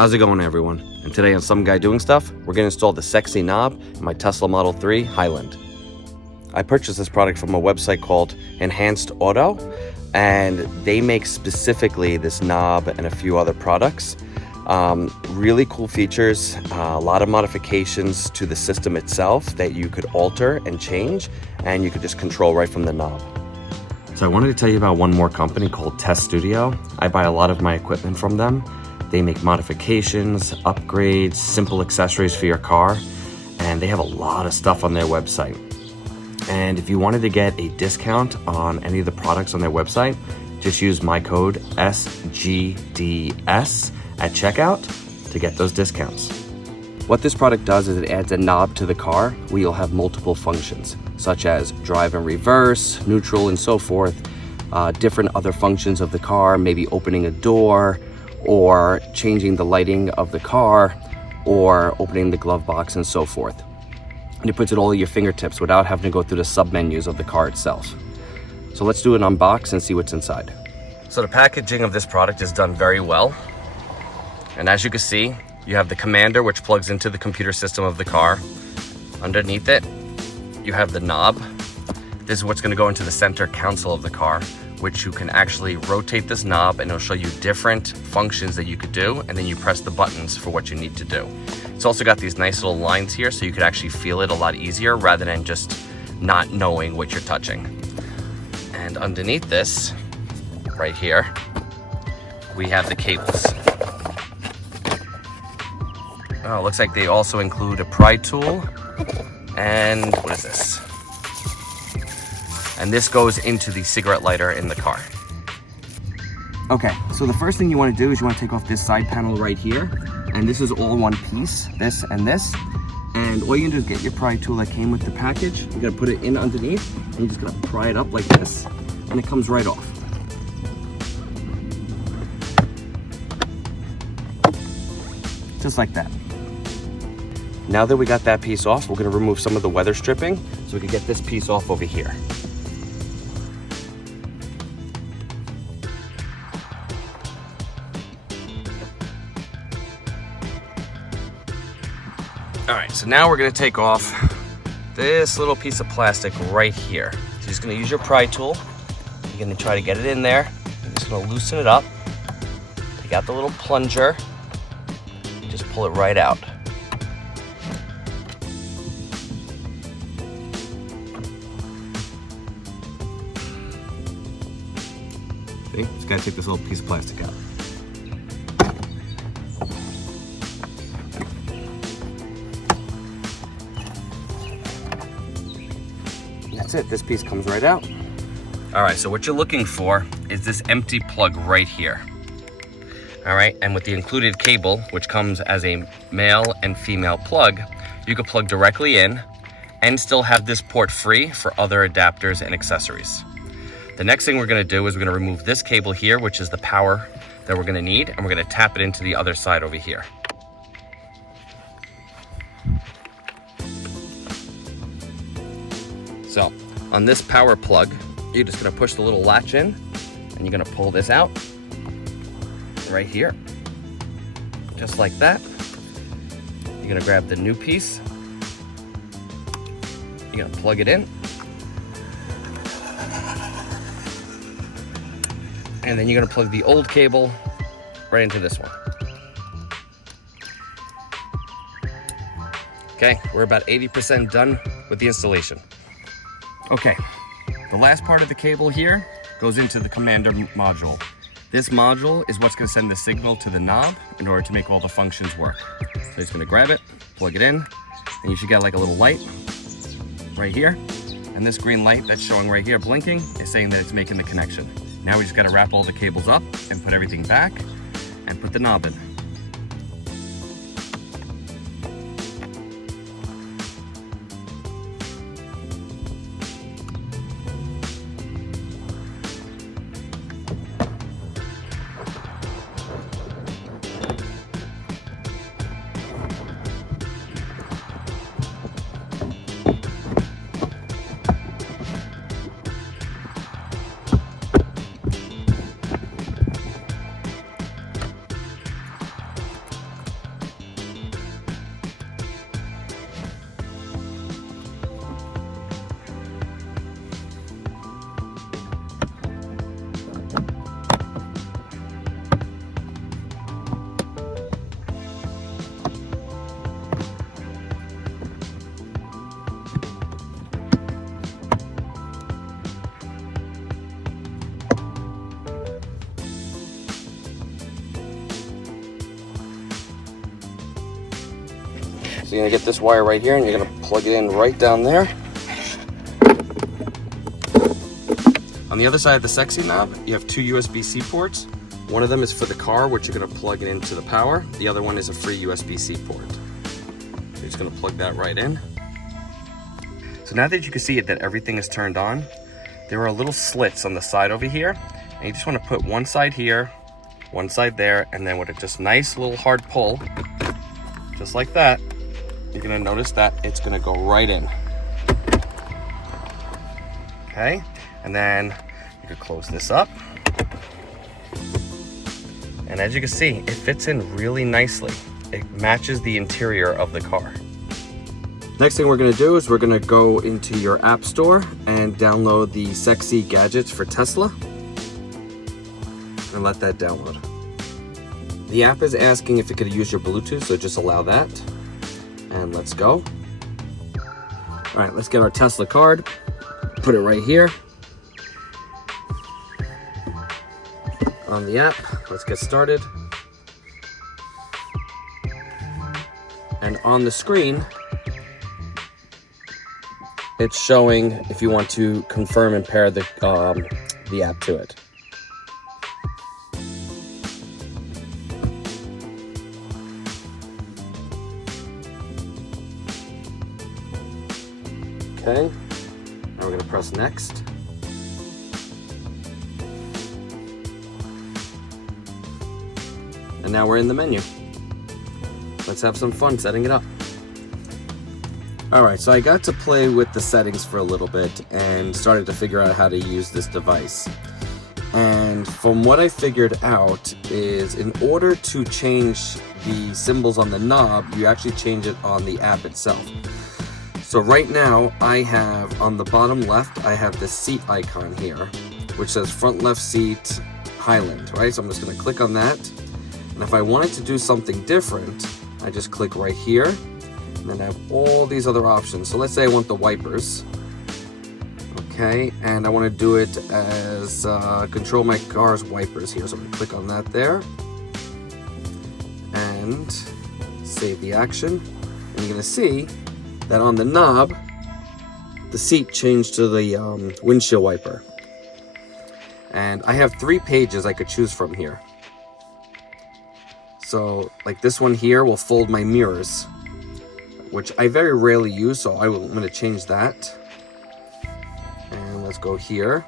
How's it going, everyone? And today on Some Guy Doing Stuff, we're going to install the sexy knob in my Tesla Model 3 Highland. I purchased this product from a website called Enhanced Auto, and they make specifically this knob and a few other products. Really cool features, a lot of modifications to the system itself that you could alter and change, and you could just control right from the knob. So I wanted to tell you about one more company called Test Studio. I buy a lot of my equipment from them. They make modifications, upgrades, simple accessories for your car, and they have a lot of stuff on their website. And if you wanted to get a discount on any of the products on their website, just use my code SGDS at checkout to get those discounts. What this product does is it adds a knob to the car where you'll have multiple functions, such as drive and reverse, neutral, and so forth, different other functions of the car, maybe opening a door, or changing the lighting of the car, or opening the glove box, and so forth. And it puts it all at your fingertips without having to go through the sub-menus of the car itself. So let's do an unbox and see what's inside. So the packaging of this product is done very well. And as you can see, you have the commander, which plugs into the computer system of the car. Underneath it, you have the knob. This is what's going to go into the center console of the car, which you can actually rotate this knob and it'll show you different functions that you could do, and then you press the buttons for what you need to do. It's also got these nice little lines here so you could actually feel it a lot easier rather than just not knowing what you're touching. And underneath this, right here, we have the cables. Oh, it looks like they also include a pry tool. And what is this? And this goes into the cigarette lighter in the car. Okay, so the first thing you want to do is you want to take off this side panel right here. And this is all one piece, this and this. And all you can do is get your pry tool that came with the package. You're gonna put it in underneath, and you're just gonna pry it up like this, and it comes right off. Just like that. Now that we got that piece off, we're gonna remove some of the weather stripping so we can get this piece off over here. All right, so now we're gonna take off this little piece of plastic right here. So you're just gonna use your pry tool. You're gonna try to get it in there. You're just gonna loosen it up. Take out the little plunger. Just pull it right out. See, just gotta take this little piece of plastic out. That's it, this piece comes right out. All right, so what you're looking for is this empty plug right here. All right, and with the included cable, which comes as a male and female plug, you can plug directly in and still have this port free for other adapters and accessories. The next thing we're gonna do is we're gonna remove this cable here, which is the power that we're gonna need, and we're gonna tap it into the other side over here. So on this power plug, you're just gonna push the little latch in and you're gonna pull this out right here, just like that. You're gonna grab the new piece, you're gonna plug it in, and then you're gonna plug the old cable right into this one. Okay, we're about 80% done with the installation. Okay, the last part of the cable here goes into the commander module. This module is what's gonna send the signal to the knob in order to make all the functions work. So you're just gonna grab it, plug it in, and you should get like a little light right here. And this green light that's showing right here blinking is saying that it's making the connection. Now we just gotta wrap all the cables up and put everything back and put the knob in. So you're gonna get this wire right here and you're gonna plug it in right down there. On the other side of the sexy knob, you have two USB-C ports. One of them is for the car, which you're gonna plug it into the power. The other one is a free USB-C port. You're just gonna plug that right in. So now that you can see it, that everything is turned on, there are little slits on the side over here. And you just wanna put one side here, one side there, and then with a just nice little hard pull, just like that, you're gonna notice that it's gonna go right in. Okay, and then you can close this up. And as you can see, it fits in really nicely. It matches the interior of the car. Next thing we're gonna do is we're gonna go into your app store and download the Sexy Gadgets for Tesla and let that download. The app is asking if it could use your Bluetooth, so just allow that. And let's go. All right, let's get our Tesla card, put it right here on the app. Let's get started. And on the screen, it's showing if you want to confirm and pair the app to it. Okay, now we're gonna press next. And now we're in the menu. Let's have some fun setting it up. All right, so I got to play with the settings for a little bit and started to figure out how to use this device. And from what I figured out is in order to change the symbols on the knob, you actually change it on the app itself. So right now I have on the bottom left, I have the seat icon here, which says front left seat Highland, right? So I'm just gonna click on that. And if I wanted to do something different, I just click right here, and then I have all these other options. So let's say I want the wipers, okay? And I wanna do it as control my car's wipers here. So I'm gonna click on that there, and save the action. And you're gonna see that on the knob, the seat changed to the windshield wiper. And I have 3 pages I could choose from here. So like this one here will fold my mirrors, which I very rarely use, so I'm gonna change that. And let's go here.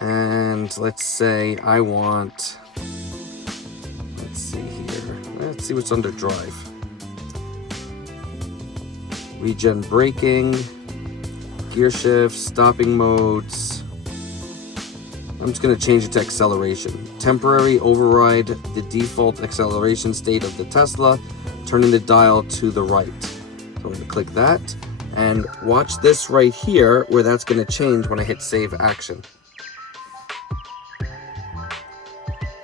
And let's say I want, let's see here. Let's see what's under drive. Regen braking, gear shift, stopping modes. I'm just going to change it to acceleration. Temporary override the default acceleration state of the Tesla, turning the dial to the right. So I'm going to click that and watch this right here where that's going to change when I hit save action.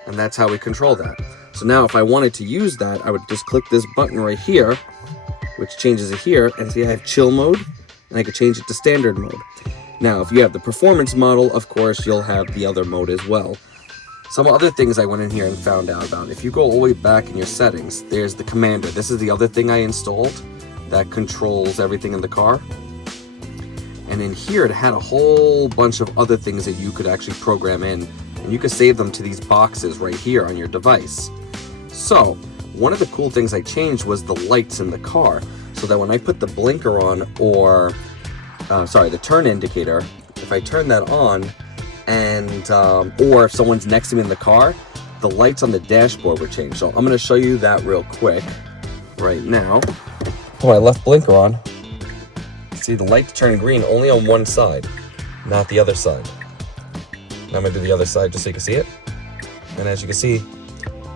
And that's how we control that. So now if I wanted to use that, I would just click this button right here, which changes it here, and see I have chill mode, and I could change it to standard mode. Now, if you have the performance model, of course, you'll have the other mode as well. Some other things I went in here and found out about. If you go all the way back in your settings, there's the commander. This is the other thing I installed that controls everything in the car. And in here, it had a whole bunch of other things that you could actually program in, and you could save them to these boxes right here on your device. So, one of the cool things I changed was the lights in the car, so that when I put the blinker on, or the turn indicator, if I turn that on, and or if someone's next to me in the car, the lights on the dashboard would change. So I'm going to show you that real quick right now. Put my left blinker on. See, the lights turn green only on one side, not the other side. Now I'm going to do the other side just so you can see it. And as you can see,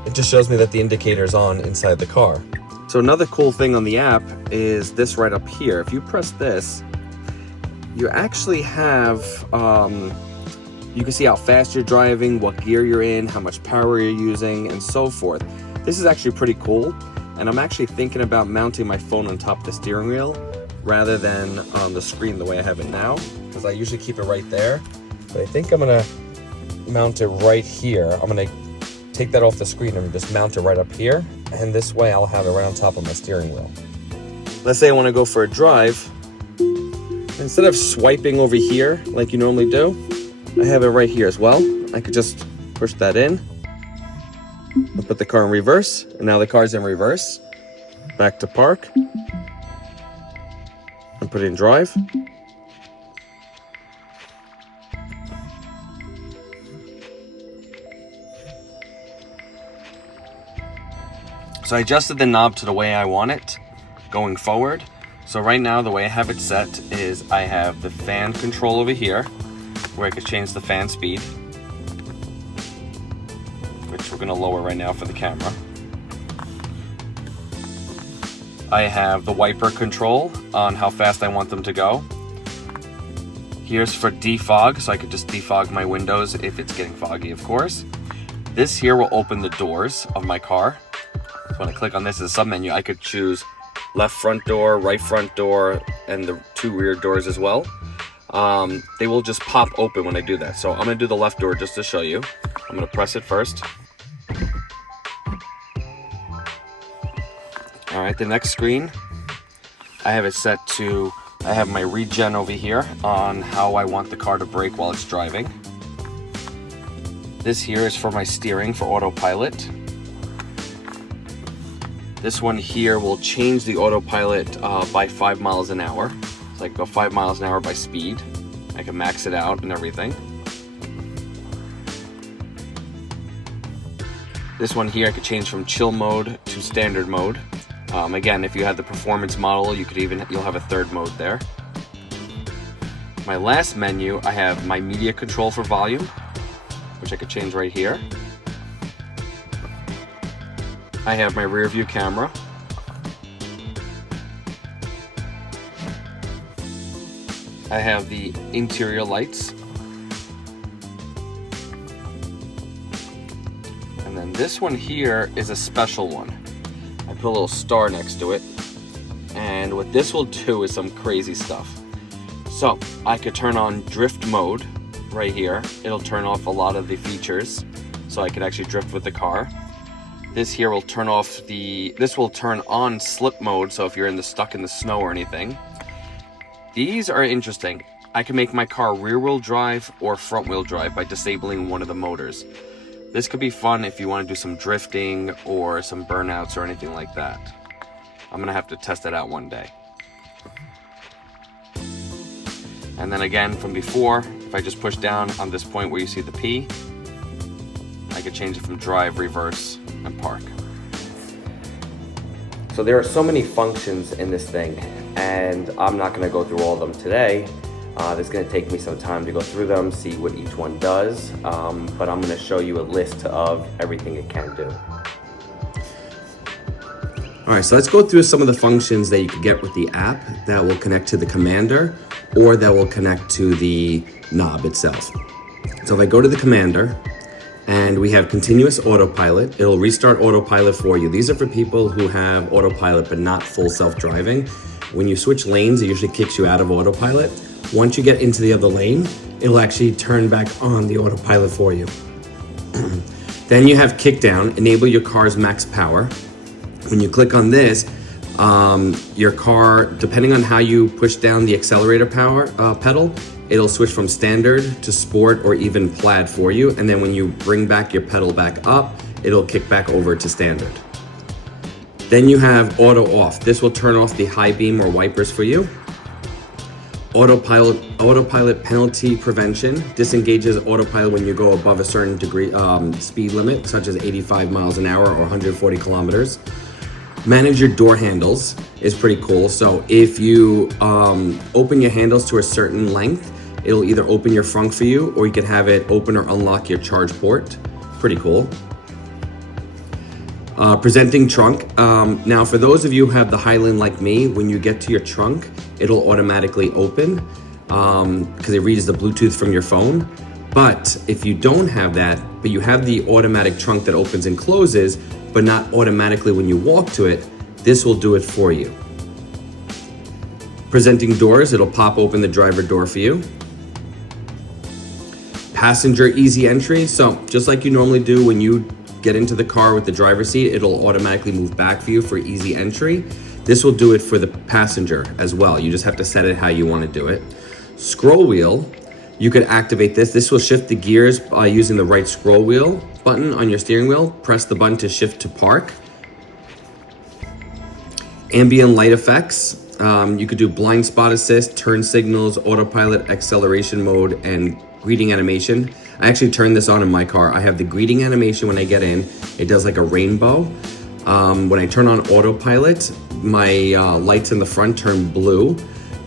it just shows me that the indicator is on inside the car. So another cool thing on the app is this right up here. If you press this, you actually have, you can see how fast you're driving, what gear you're in, how much power you're using, and so forth. This is actually pretty cool, and I'm actually thinking about mounting my phone on top of the steering wheel rather than on the screen the way I have it now, because I usually keep it right there. But I think I'm gonna mount it right here. I'm gonna take that off the screen and just mount it right up here, and this way I'll have it right on top of my steering wheel. let's say I want to go for a drive. Instead of swiping over here like you normally do, I have it right here as well. I could just push that in and put the car in reverse, and now the car's in reverse. Back to park and put it in drive. So I adjusted the knob to the way I want it going forward. So right now the way I have it set is I have the fan control over here where I could change the fan speed, which we're gonna lower right now for the camera. I have the wiper control on how fast I want them to go. Here's for defog, so I could just defog my windows if it's getting foggy, of course. This here will open the doors of my car. So when I click on this as a sub-menu, I could choose left front door, right front door, and the 2 rear doors as well. They will just pop open when I do that. So I'm gonna do the left door just to show you. I'm gonna press it first. All right, the next screen, I have it set to, I have my regen over here on how I want the car to brake while it's driving. This here is for my steering for Autopilot. This one here will change the Autopilot by 5 miles an hour. So I can go 5 miles an hour by speed. I can max it out and everything. This one here I could change from chill mode to standard mode. Again, if you had the performance model, you'll have a 3rd mode there. My last menu, I have my media control for volume, which I could change right here. I have my rear view camera. I have the interior lights. And then this one here is a special one. I put a little star next to it. And what this will do is some crazy stuff. So I could turn on drift mode right here. It'll turn off a lot of the features, so I could actually drift with the car. This here will turn off this will turn on slip mode, so if you're stuck in the snow or anything. These are interesting. I can make my car rear wheel drive or front wheel drive by disabling one of the motors. This could be fun if you want to do some drifting or some burnouts or anything like that. I'm gonna have to test it out one day. And then again from before, if I just push down on this point where you see the P, I could change it from drive, reverse, and park. So there are so many functions in this thing, and I'm not gonna go through all of them today. It's gonna take me some time to go through them, see what each one does, but I'm gonna show you a list of everything it can do. All right, so let's go through some of the functions that you can get with the app that will connect to the commander or that will connect to the knob itself. So if I go to the commander, and we have continuous autopilot. It'll restart autopilot for you. These are for people who have autopilot but not full self-driving. When you switch lanes, it usually kicks you out of autopilot. Once you get into the other lane, it'll actually turn back on the autopilot for you. Then you have kick down, enable your car's max power. When you click on this, your car, depending on how you push down the accelerator pedal, it'll switch from standard to sport or even plaid for you. And then when you bring back your pedal back up, it'll kick back over to standard. Then you have auto off. This will turn off the high beam or wipers for you. Autopilot penalty prevention disengages autopilot when you go above a certain degree speed limit, such as 85 miles an hour or 140 kilometers. Manage your door handles is pretty cool. So if you open your handles to a certain length, it'll either open your frunk for you, or you can have it open or unlock your charge port. Pretty cool. Presenting trunk. Now for those of you who have the Highland like me, when you get to your trunk, it'll automatically open because it reads the Bluetooth from your phone. But if you don't have that, but you have the automatic trunk that opens and closes, but not automatically when you walk to it, this will do it for you. Presenting doors, it'll pop open the driver door for you. Passenger easy entry. So just like you normally do when you get into the car with the driver's seat, it'll automatically move back for you for easy entry. This will do it for the passenger as well. You just have to set it how you want to do it. Scroll wheel, you could activate this. This will shift the gears by using the right scroll wheel button on your steering wheel. Press the button to shift to park. Ambient light effects. You could do blind spot assist, turn signals, autopilot, acceleration mode, and greeting animation. I actually turned this on in my car. I have the greeting animation when I get in. It does like a rainbow. When I turn on autopilot, my lights in the front turn blue.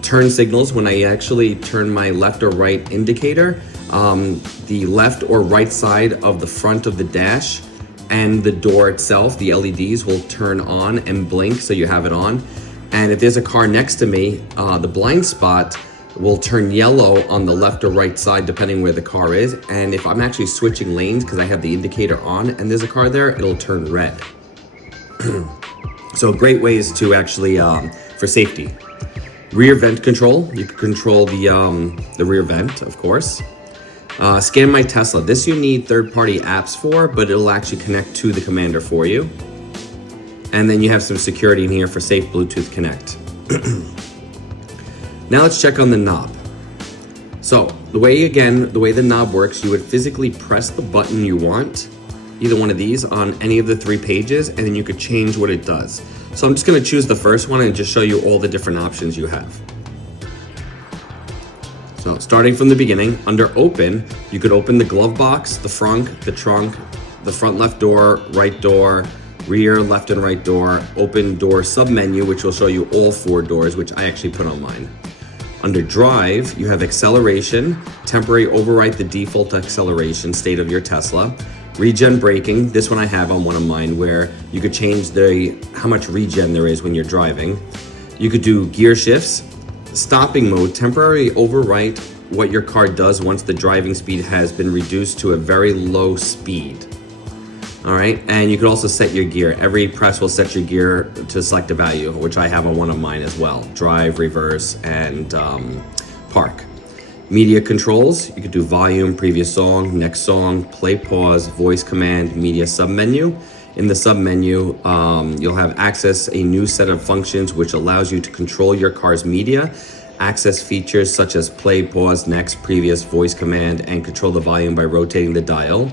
Turn signals, when I actually turn my left or right indicator, the left or right side of the front of the dash and the door itself, the LEDs will turn on and blink so you have it on. And if there's a car next to me, the blind spot will turn yellow on the left or right side depending where the car is. And if I'm actually switching lanes because I have the indicator on and there's a car there, it'll turn red. So great ways to actually, for safety. Rear vent control, you can control the rear vent, of course. Scan My Tesla, this you need third-party apps for, but it'll actually connect to the commander for you. And then you have some security in here for safe Bluetooth connect. Now let's check on the knob. So the way the knob works, you would physically press the button you want, either one of these on any of the 3 pages, and then you could change what it does. So I'm just gonna choose the first one and just show you all the different options you have. So starting from the beginning, under open, you could open the glove box, the trunk, the front left door, right door, rear left and right door, open door submenu, which will show you all 4 doors, which I actually put on mine. Under drive, you have acceleration, temporary overwrite the default acceleration state of your Tesla. Regen braking, this one I have on one of mine, where you could change how much regen there is when you're driving. You could do gear shifts. Stopping mode, temporarily overwrite what your car does once the driving speed has been reduced to a very low speed. All right, and you could also set your gear. Every press will set your gear to select a value, which I have on one of mine as well. Drive, reverse, and park. Media controls, you could do volume, previous song, next song, play, pause, voice command, media submenu. In the submenu, you'll have access a new set of functions which allows you to control your car's media, access features such as play, pause, next, previous, voice command, and control the volume by rotating the dial.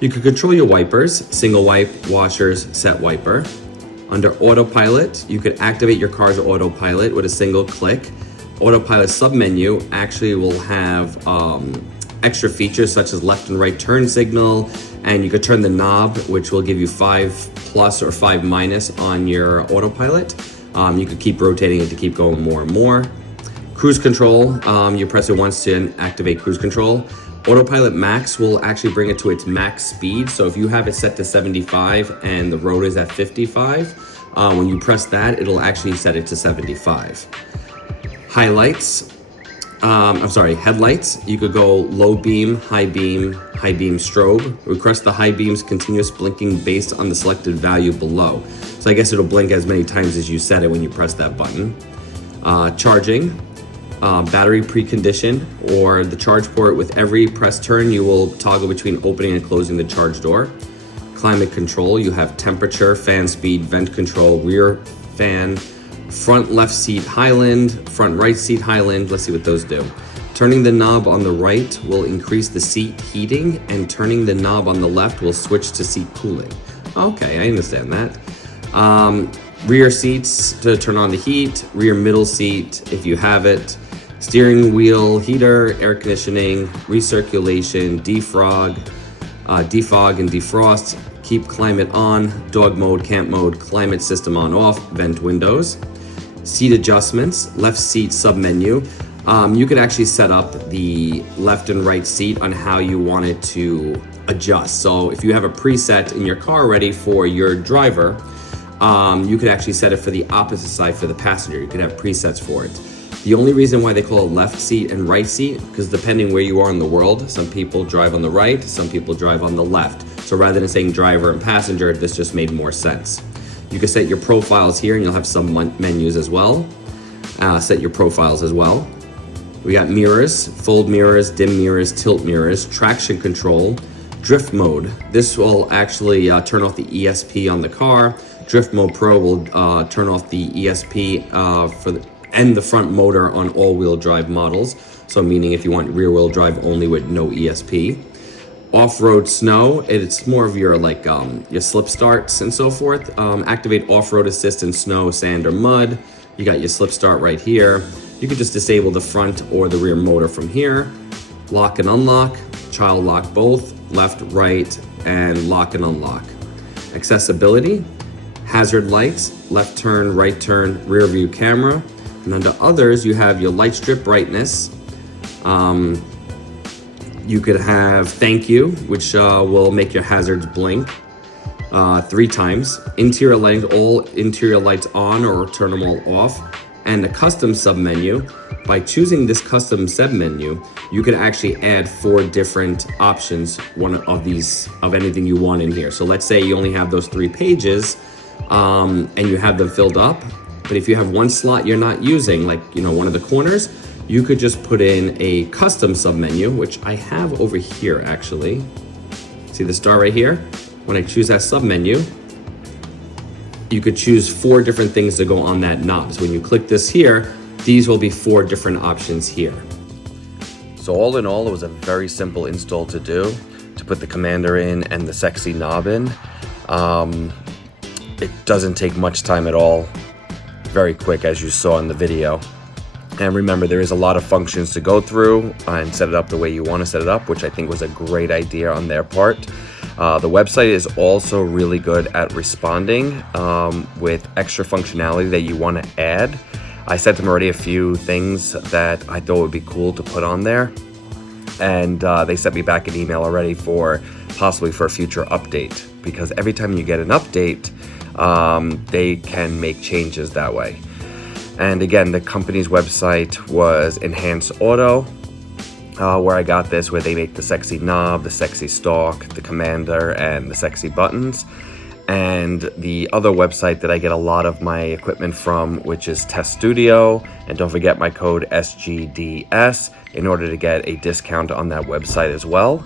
You can control your wipers, single wipe, washers, set wiper. Under autopilot, you could activate your car's autopilot with a single click. Autopilot submenu actually will have extra features such as left and right turn signal, and you could turn the knob, which will give you 5+ or 5- on your autopilot. You could keep rotating it to keep going more and more. Cruise control, you press it once to activate cruise control. Autopilot max will actually bring it to its max speed. So if you have it set to 75 and the road is at 55, when you press that, it'll actually set it to 75. Headlights, you could go low beam, high beam strobe. Request the high beam's continuous blinking based on the selected value below. So I guess it'll blink as many times as you set it when you press that button. Charging, battery precondition, or the charge port. With every press turn, you will toggle between opening and closing the charge door. Climate control, you have temperature, fan speed, vent control, rear fan, front left seat Highland, front right seat Highland. Let's see what those do. Turning the knob on the right will increase the seat heating, and turning the knob on the left will switch to seat cooling. Okay, I understand that. Rear seats to turn on the heat, rear middle seat if you have it, steering wheel heater, air conditioning, recirculation, defog and defrost, keep climate on, dog mode, camp mode, climate system on off, vent windows. Seat adjustments, left seat submenu. You could actually set up the left and right seat on how you want it to adjust. So if you have a preset in your car ready for your driver, you could actually set it for the opposite side for the passenger. You could have presets for it. The only reason why they call it left seat and right seat, because depending where you are in the world, some people drive on the right, some people drive on the left. So rather than saying driver and passenger, this just made more sense. You can set your profiles here and you'll have some menus as well. Set your profiles as well. We got mirrors, fold mirrors, dim mirrors, tilt mirrors, traction control, drift mode. This will actually turn off the ESP on the car. Drift Mode Pro will turn off the ESP and the front motor on all-wheel drive models. So meaning if you want rear-wheel drive only with no ESP. Off-road snow, it's more of your like your slip starts and so forth. Activate off-road assist in snow, sand, or mud. You got your slip start right here. You can just disable the front or the rear motor from here. Lock and unlock, child lock both, left, right, and lock and unlock. Accessibility, hazard lights, left turn, right turn, rear view camera. And under others, you have your light strip brightness. You could have thank you, which will make your hazards blink 3 times. Interior lighting, all interior lights on or turn them all off. And the custom submenu. By choosing this custom submenu, you could actually add 4 different options, one of these, of anything you want in here. So let's say you only have those 3 pages and you have them filled up. But if you have one slot you're not using, like, you know, one of the corners, you could just put in a custom submenu, which I have over here actually. See the star right here? When I choose that submenu, you could choose 4 different things to go on that knob. So when you click this here, these will be 4 different options here. So all in all, it was a very simple install to do, to put the commander in and the sexy knob in. It doesn't take much time at all, very quick as you saw in the video. And remember, there is a lot of functions to go through and set it up the way you want to set it up, which I think was a great idea on their part. The website is also really good at responding with extra functionality that you want to add. I sent them already a few things that I thought would be cool to put on there. And they sent me back an email already for possibly for a future update, because every time you get an update, they can make changes that way. And again, the company's website was Enhanced Auto, where I got this, where they make the sexy knob, the sexy stalk, the commander, and the sexy buttons. And the other website that I get a lot of my equipment from, which is Test Studio. And don't forget my code SGDS in order to get a discount on that website as well.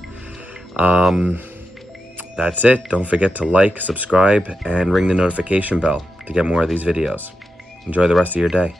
That's it. Don't forget to like, subscribe, and ring the notification bell to get more of these videos. Enjoy the rest of your day.